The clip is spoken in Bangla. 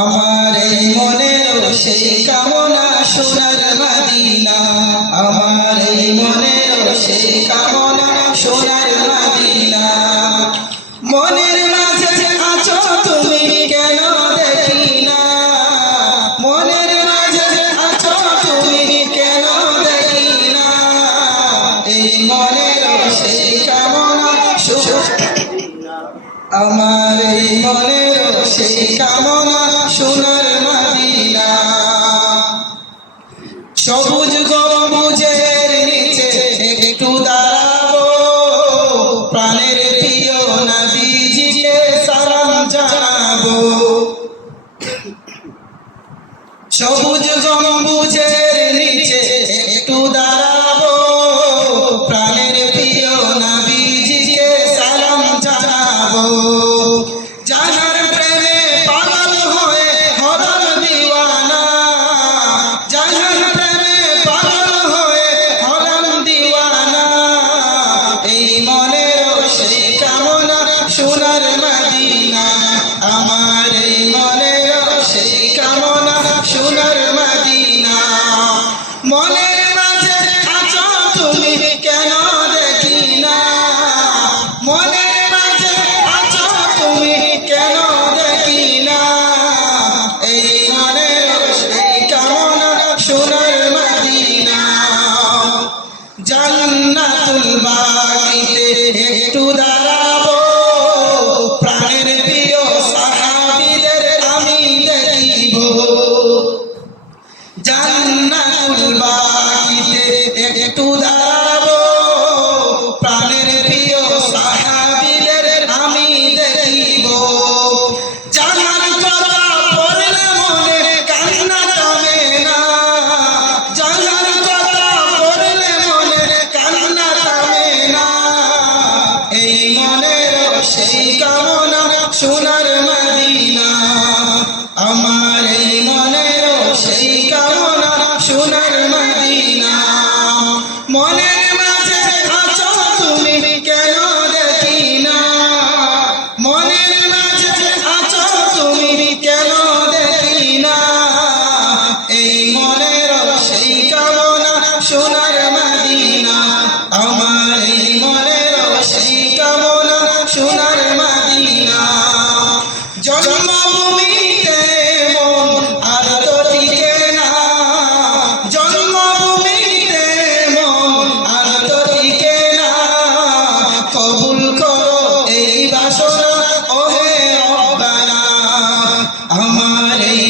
আমার এই মনের সেই কামনা সোনার মদিনা, আমার এই মনের সেই কামনা সোনার মদিনা। মনের মাঝে আছো তুমি কেন দেখি না, মনের মাঝে আছো তুমি কেন দেখি না। এই মনের সেই কামনা আমার এই মনের সেই কামনা সোনার মদিনা। সবুজ গম্বুজের নিচে একটু দাঁড়াবো, প্রাণের প্রিয় নবীজিকে সালাম জানাবো। সবুজ গম্বুজের নিচে একটু দাঁড়াবো, প্রাণের প্রিয় নবীজিকে সালাম জানাবো। জানার প্রেমে পাগল হয়ে হরণ দিওয়ানা, জানার প্রেমে পাগল হয়ে হরণ দিওয়ানা। এই মনের সেই কামনা সোনার মদিনা, আমার এই মনের সেই কামনা সোনার মদিনা। মনের মাঝে আছো তুমি কেন দেখি না, মনের মাঝে আছো তুমি কেন দেখি না। এই মনের সেই কামনা সোনার মদিনা। জান্নাতুল বাকিতে একটু দাঁড়াবো, প্রাণের প্রিয় সাহাবীদের আমি দেখিব। জান্নাতুল বাকিতে একটু দাঁড়াবো, প্রাণের প্রিয় সাহাবীদের আমি দেখিব। জানার কথা পড়লে মনে কান্না থামে না, জানার কথা পড়লে মনে কান্না থামে না। এই মনের সেই কামনা সোনার মদিনা, আমার এই মনের সেই কামনা সোনার মদিনা। মনের মাঝে আছো তুমি কেন দেখি না, মনের মাঝে আছো তুমি কেন দেখি না। এই মনের সেই কামনা সোনার মদিনা, আমার এই মনের সেই কামনা সোনার মদিনা। জন্মভূমিতে মন আর তো টিকে না, জন্মভূমিতে মন আর তো টিকে না। কবুল করো এই বাসনা ওহে রব্বানা, আমার এই